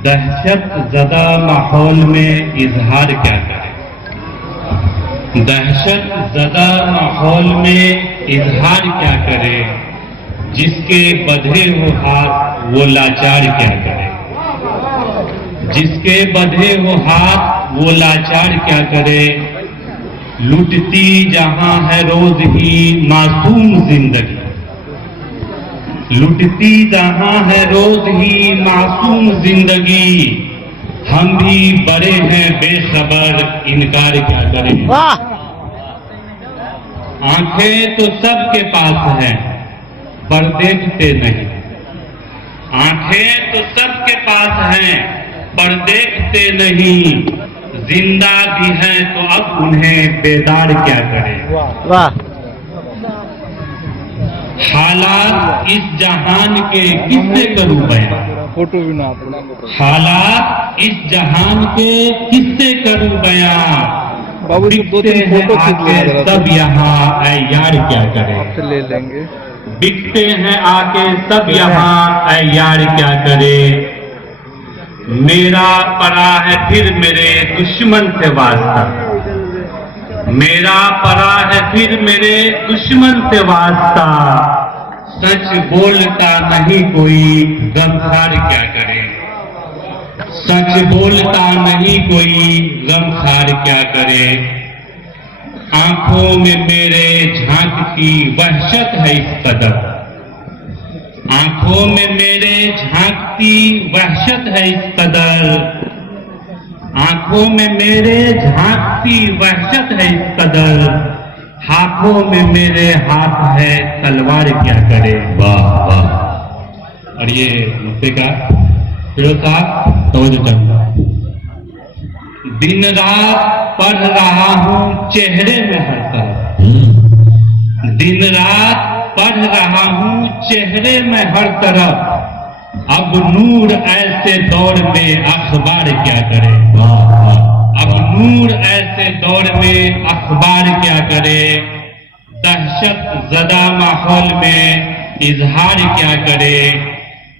दहशत ज़दा माहौल में इजहार क्या करें। दहशत ज़दा माहौल में इजहार क्या करें। जिसके बंधे हो हाथ वो लाचार क्या करे। जिसके बंधे हो हाथ वो लाचार क्या करे। लुटती जहां है रोज ही मासूम जिंदगी। लुटती जहां है रोज ही मासूम जिंदगी। हम भी बड़े हैं बेखबर, इनकार क्या करें। आंखें तो सबके पास हैं पर देखते नहीं। आंखें तो सबके पास हैं पर देखते नहीं। जिंदा भी हैं तो अब उन्हें बेदार क्या करें। वाह। हालात इस जहान के किससे करूं बयां। फोटो भी ना हालात इस जहान के किससे करूं बयां। बाबू जी बिकते हैं आके सब यहाँ ऐ यार क्या करें। ले लेंगे। बिकते हैं आके सब यहाँ ऐ यार क्या करे। मेरा परा है फिर मेरे दुश्मन से वास्ता। मेरा परा है फिर मेरे दुश्मन से वास्ता। सच बोलता नहीं कोई गमखार क्या करे। सच बोलता नहीं कोई गमखार क्या करे। आंखों में मेरे झांकती वहशत है इस कदर। आंखों में मेरे झांकती वहशत है इस कदर। आंखों में मेरे झांकती वहशत है इस कदर। हाथों में मेरे हाथ है तलवार क्या करे। वाह वाह। और ये मुझसे का फिरोज साहब तवज्जो चाहूंगा। दिन रात पढ़ रहा हूं चेहरे में हर तरफ। दिन रात पढ़ रहा हूं चेहरे में हर तरफ। अब नूर ऐसे दौर में अखबार क्या करे। अब नूर ऐसे दौर में अखबार क्या करे। दहशत ज़दा माहौल में इजहार क्या करे।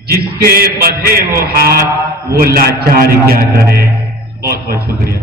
जिसके बंधे हो हाथ वो लाचार क्या करे। बहुत बहुत शुक्रिया।